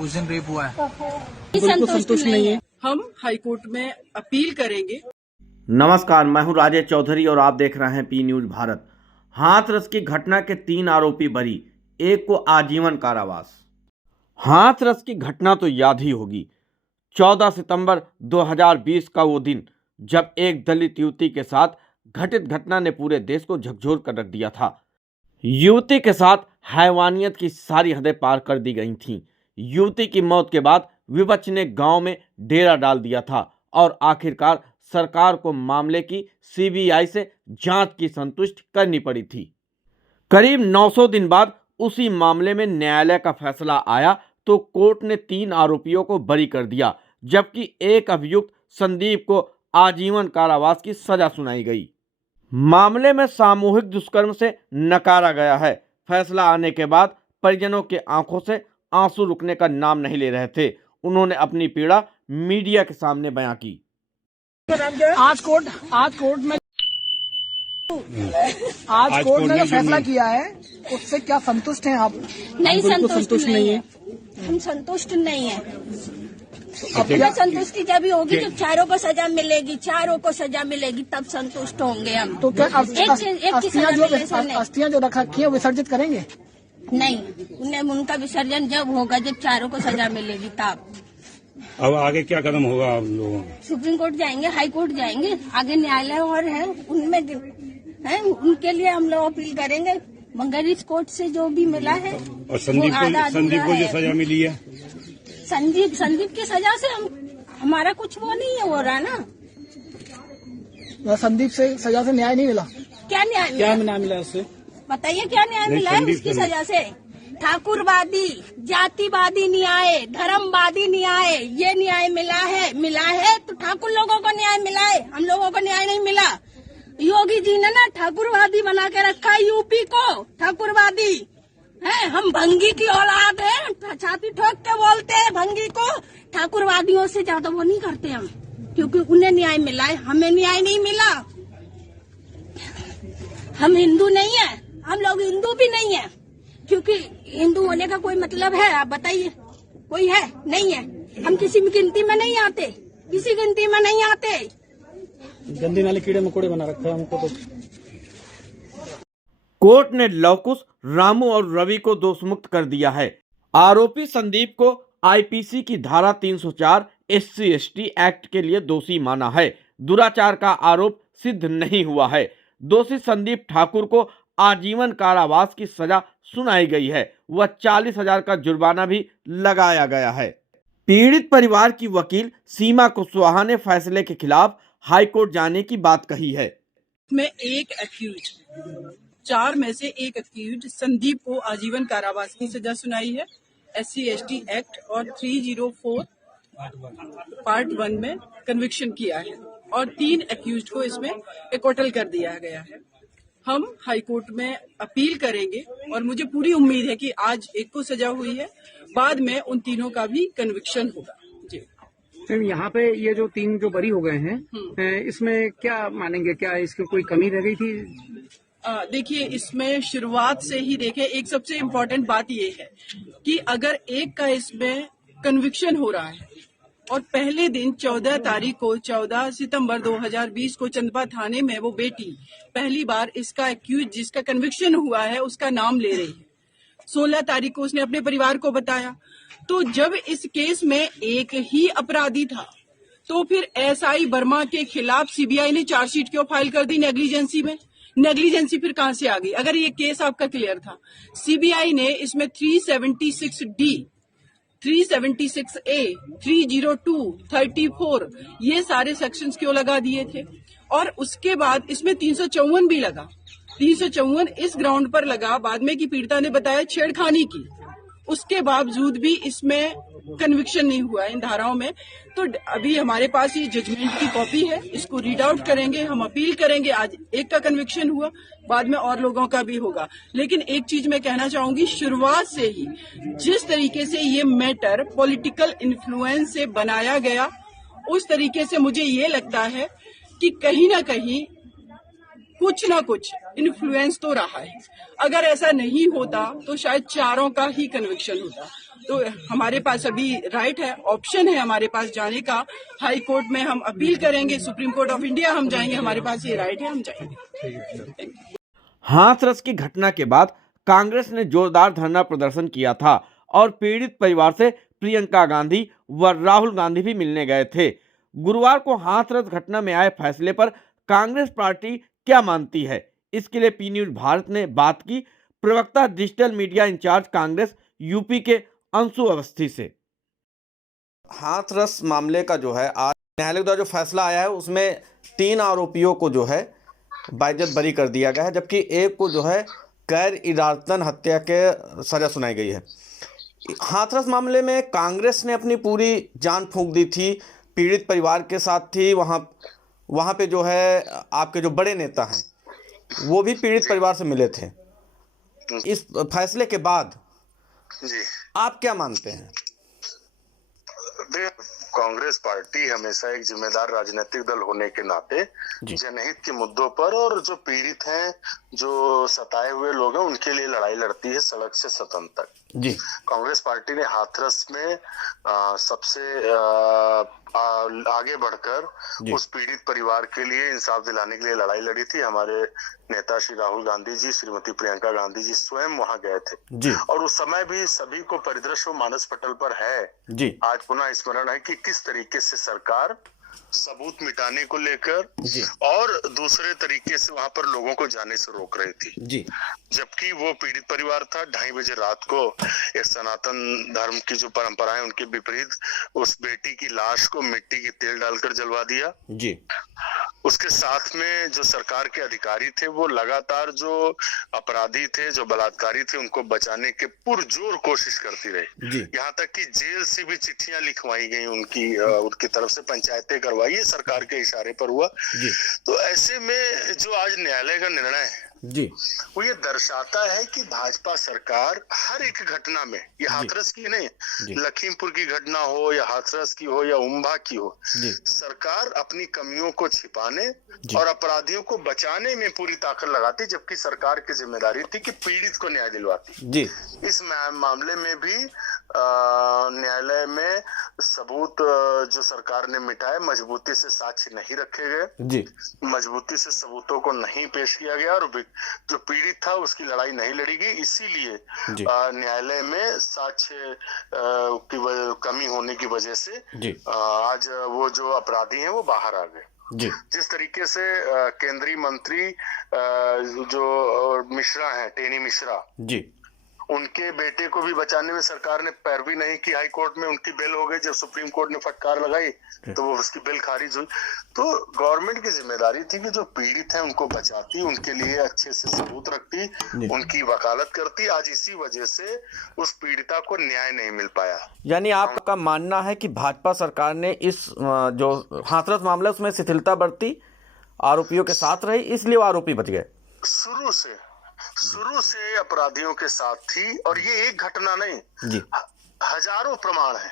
उस दिन रेप हुआ है। बिल्कुल संतुष्ट नहीं है। हम हाईकोर्ट में अपील करेंगे। नमस्कार, मैं हूं राजेश चौधरी और आप देख रहे हैं पी न्यूज भारत। हाथरस की घटना के 3 आरोपी बरी, एक को आजीवन कारावास। हाथरस की घटना तो याद ही होगी। 14 सितंबर 2020 का वो दिन जब एक दलित युवती के साथ घटित घटना ने पूरे देश को झकझोर कर रख दिया था। युवती के साथ हैवानियत की सारी हदें पार कर दी गई थीं। युवती की मौत के बाद विपक्ष ने गांव में डेरा डाल दिया था और आखिरकार सरकार को मामले की सीबीआई से जांच की संतुष्टि करनी पड़ी थी। करीब 900 दिन बाद उसी मामले में न्यायालय का फैसला आया तो कोर्ट ने 3 आरोपियों को बरी कर दिया, जबकि एक अभियुक्त संदीप को आजीवन कारावास की सजा सुनाई गई। मामले में सामूहिक दुष्कर्म से नकारा गया है। फैसला आने के बाद परिजनों के आंखों से आंसू रुकने का नाम नहीं ले रहे थे। उन्होंने अपनी पीड़ा मीडिया के सामने बयां की। आज कोर्ट ने जो फैसला किया है उससे क्या संतुष्ट हैं आप? नहीं, संतुष्ट नहीं है। हम संतुष्ट नहीं है। अपना संतुष्टि जब होगी जब चारों को सजा मिलेगी, तब संतुष्ट होंगे हम। तो क्या अस्थियां जो रखी है विसर्जित करेंगे? नहीं, उनका विसर्जन जब होगा जब चारों को सजा मिलेगी तब। अब आगे क्या कदम होगा आप लोगों? सुप्रीम कोर्ट जाएंगे, हाई कोर्ट जाएंगे, आगे न्यायालय और है उनमें है, उनके लिए हम लोग अपील करेंगे। मगर इस कोर्ट से जो भी मिला है और संदीप को जो सजा मिली है, संदीप की सजा से हमारा कुछ वो नहीं है हो रहा ना। संदीप से सजा से न्याय नहीं मिला? क्या न्याय मिला उससे? बताइए क्या न्याय मिला है उसकी सजा से? ठाकुरवादी, जातिवादी न्याय, धर्मवादी न्याय, ये न्याय मिला है तो ठाकुर लोगों को न्याय मिला है, हम लोगों को न्याय नहीं मिला। योगी जी ने ना ठाकुरवादी बना के रखा है यूपी को, ठाकुरवादी है। हम भंगी की औलाद है, छाती ठोक के बोलते हैं भंगी को। ठाकुरवादियों से ज्यादा वो नहीं करते हम, क्योंकि उन्हें न्याय मिला है, हमें न्याय नहीं मिला। हम हिंदू नहीं है, हम लोग हिंदू भी नहीं है, क्योंकि हिंदू होने का कोई मतलब है? आप बताइए, कोई है? नहीं है। हम किसी गिनती में नहीं आते, गंदे नाले कीड़े मकोड़े बना रखा है हमको तो। कोर्ट ने लवकुश, रामू और रवि को दोषमुक्त कर दिया है। आरोपी संदीप को आईपीसी की धारा 304 SC/ST एक्ट के लिए दोषी माना है। दुराचार का आरोप सिद्ध नहीं हुआ है। दोषी संदीप ठाकुर को आजीवन कारावास की सजा सुनाई गई है। वह 40,000 का जुर्माना भी लगाया गया है। पीड़ित परिवार की वकील सीमा कुशवाहा ने फैसले के खिलाफ हाईकोर्ट जाने की बात कही है। में एक अक्यूज, 4 में से एक अक्यूज संदीप को आजीवन कारावास की सजा सुनाई है। SC/ST एक्ट और 304 पार्ट 1 में कन्विक्शन किया है और 3 अक्यूज को इसमें एक्विटल कर दिया गया है। हम हाईकोर्ट में अपील करेंगे और मुझे पूरी उम्मीद है कि आज एक को सजा हुई है, बाद में उन तीनों का भी कन्विक्शन होगा। जी मैम, यहाँ पे ये जो 3 जो बरी हो गए हैं, इसमें क्या मानेंगे? क्या इसकी कोई कमी रह गई थी? देखिए, इसमें शुरुआत से ही देखें, एक सबसे इम्पोर्टेंट बात ये है कि अगर एक का इसमें कन्विक्शन हो रहा है और पहले दिन 14 सितंबर 2020 को चंदपा थाने में वो बेटी पहली बार इसका एक्यूज जिसका कन्विक्शन हुआ है उसका नाम ले रही है। 16 तारीख को उसने अपने परिवार को बताया। तो जब इस केस में एक ही अपराधी था तो फिर SI वर्मा के खिलाफ सीबीआई ने चार्जशीट क्यों फाइल कर दी नेग्लिजेंसी में? नेग्लिजेंसी फिर कहां से आ गई? अगर ये केस आपका क्लियर था, सीबीआई ने इसमें 376D, 376A, 302, 34 ये सारे सेक्शंस क्यों लगा दिए थे? और उसके बाद इसमें 354 भी लगा। 354 इस ग्राउंड पर लगा बाद में कि पीड़िता ने बताया छेड़खानी की, उसके बावजूद भी इसमें कन्विक्शन नहीं हुआ इन धाराओं में। तो अभी हमारे पास ये जजमेंट की कॉपी है, इसको रीड आउट करेंगे, हम अपील करेंगे। आज एक का कन्विक्शन हुआ, बाद में और लोगों का भी होगा। लेकिन एक चीज मैं कहना चाहूंगी, शुरुआत से ही जिस तरीके से ये मैटर पॉलिटिकल इन्फ्लुएंस से बनाया गया, उस तरीके से मुझे ये लगता है कि कहीं ना कहीं कुछ ना कुछ इन्फ्लुएंस तो रहा है। अगर ऐसा नहीं होता तो शायद चारों का ही कन्विक्शन होता। तो हमारे पास अभी राइट है, ऑप्शन है हमारे पास जाने का। हाई कोर्ट में हम अपील करेंगे, सुप्रीम कोर्ट ऑफ इंडिया हम जाएंगे, हमारे पास ये राइट है, हम जाएंगे। हाथरस की घटना के बाद कांग्रेस ने जोरदार धरना प्रदर्शन किया था और पीड़ित परिवार से प्रियंका गांधी व राहुल गांधी भी मिलने गए थे। गुरुवार को हाथरस घटना में आए फैसले पर कांग्रेस पार्टी क्या मानती है, इसके लिए पी न्यूज भारत ने बात की प्रवक्ता digital media incharge Congress UP के अंशु अवस्थी से। हाथरस मामले का जो है आज न्यायालय द्वारा जो फैसला आया है उसमें 3 आरोपियों को जो है बाइज्जत बरी कर दिया गया है, जबकि एक को जो है गैर इरादतन हत्या के सजा सुनाई गई है। हाथरस मामले में कांग्रेस ने अपनी पूरी जान फूंक दी थी, पीड़ित परिवार के साथ थी। वहाँ पे जो है आपके जो बड़े नेता हैं वो भी पीड़ित परिवार से मिले थे। इस फैसले के बाद जी आप क्या मानते हैं? कांग्रेस पार्टी हमेशा एक जिम्मेदार राजनीतिक दल होने के नाते जनहित के मुद्दों पर और जो पीड़ित हैं, जो सताए हुए लोग हैं, उनके लिए लड़ाई लड़ती है सड़क से सदन तक। जी कांग्रेस पार्टी ने हाथरस में सबसे आगे बढ़कर उस पीड़ित परिवार के लिए इंसाफ दिलाने के लिए लड़ाई लड़ी थी। हमारे नेता श्री राहुल गांधी जी, श्रीमती प्रियंका गांधी जी स्वयं वहां गए थे जी। और उस समय भी सभी को परिदृश्य मानस पटल पर है जी। आज पुनः स्मरण है कि किस तरीके से सरकार सबूत मिटाने को लेकर और दूसरे तरीके से वहां पर लोगों को जाने से रोक रही थी जी। जबकि वो पीड़ित परिवार था। 2:30 बजे रात को एक सनातन धर्म की जो परंपराएं उनके विपरीत उस बेटी की लाश को मिट्टी की तेल डालकर जलवा दिया जी। उसके साथ में जो सरकार के अधिकारी थे वो लगातार जो अपराधी थे, जो बलात्कारी थे, उनको बचाने के पुरजोर कोशिश करती रही। यहाँ तक कि जेल से भी चिट्ठियां लिखवाई गई उनकी तरफ से, पंचायतें करवाई, ये सरकार के इशारे पर हुआ। तो ऐसे में जो आज न्यायालय का निर्णय है जी, वो ये दर्शाता है कि भाजपा सरकार हर एक घटना में, ये हाथरस की नहीं, लखीमपुर की घटना हो या हाथरस की हो या उम्भा की हो, सरकार अपनी कमियों को छिपाने और अपराधियों को बचाने में पूरी ताकत लगाती, जबकि सरकार की जिम्मेदारी थी कि पीड़ित को न्याय दिलवाती जी। इस मामले में भी न्यायालय में सबूत जो सरकार ने मिटाए, मजबूती से साक्ष्य नहीं रखे गए जी, मजबूती से सबूतों को नहीं पेश किया गया और जो पीड़ित था उसकी लड़ाई नहीं लड़ी गई। इसीलिए न्यायालय में साक्ष्य की कमी होने की वजह से आज वो जो अपराधी हैं वो बाहर आ गए। जिस तरीके से केंद्रीय मंत्री जो मिश्रा हैं, टेनी मिश्रा जी, उनके बेटे को भी बचाने में सरकार ने पैरवी नहीं की। हाई कोर्ट में उनकी बेल हो गई, जब सुप्रीम कोर्ट ने फटकार लगाई तो वो उसकी बेल खारिज हुई। तो गवर्नमेंट की जिम्मेदारी थी कि जो पीड़ित हैं उनको बचाती, उनके लिए अच्छे से सबूत रखती, उनकी वकालत करती। आज इसी वजह से उस पीड़िता को न्याय नहीं मिल पाया। यानी आपका मानना है कि भाजपा सरकार ने इस जो हाथरस मामला उसमें शिथिलता बरती, आरोपियों के साथ रही, इसलिए वो आरोपी बच गए। शुरू से अपराधियों के साथ थी और ये एक घटना नहीं जी, हजारों प्रमाण है।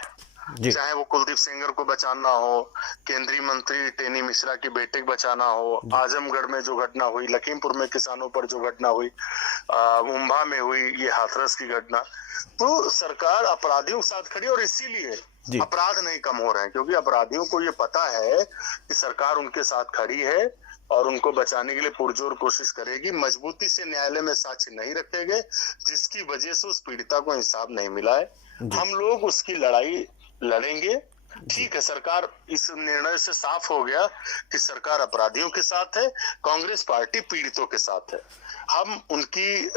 चाहे वो कुलदीप सेंगर को बचाना हो, केंद्रीय मंत्री टेनी मिश्रा के बेटे को बचाना हो, आजमगढ़ में जो घटना हुई, लखीमपुर में किसानों पर जो घटना हुई, उम्भा में हुई, ये हाथरस की घटना, तो सरकार अपराधियों के साथ खड़ी और इसीलिए अपराध नहीं कम हो रहे हैं, क्योंकि अपराधियों को ये पता है कि सरकार उनके साथ खड़ी है और उनको बचाने के लिए पुरजोर कोशिश करेगी। मजबूती से न्यायालय में साक्ष्य नहीं रखे गए, जिसकी वजह से उस पीड़िता को इंसाफ नहीं मिला है। हम लोग उसकी लड़ाई लड़ेंगे। ठीक है, सरकार इस निर्णय से साफ हो गया कि सरकार अपराधियों के साथ है, कांग्रेस पार्टी पीड़ितों के साथ है। हम उनकी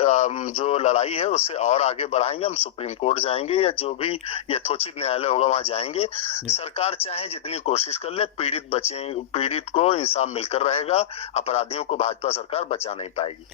जो लड़ाई है उससे और आगे बढ़ाएंगे। हम सुप्रीम कोर्ट जाएंगे या जो भी यथोचित न्यायालय होगा वहां जाएंगे। सरकार चाहे जितनी कोशिश कर ले, पीड़ित को इंसाफ मिलकर रहेगा। अपराधियों को भाजपा सरकार बचा नहीं पाएगी।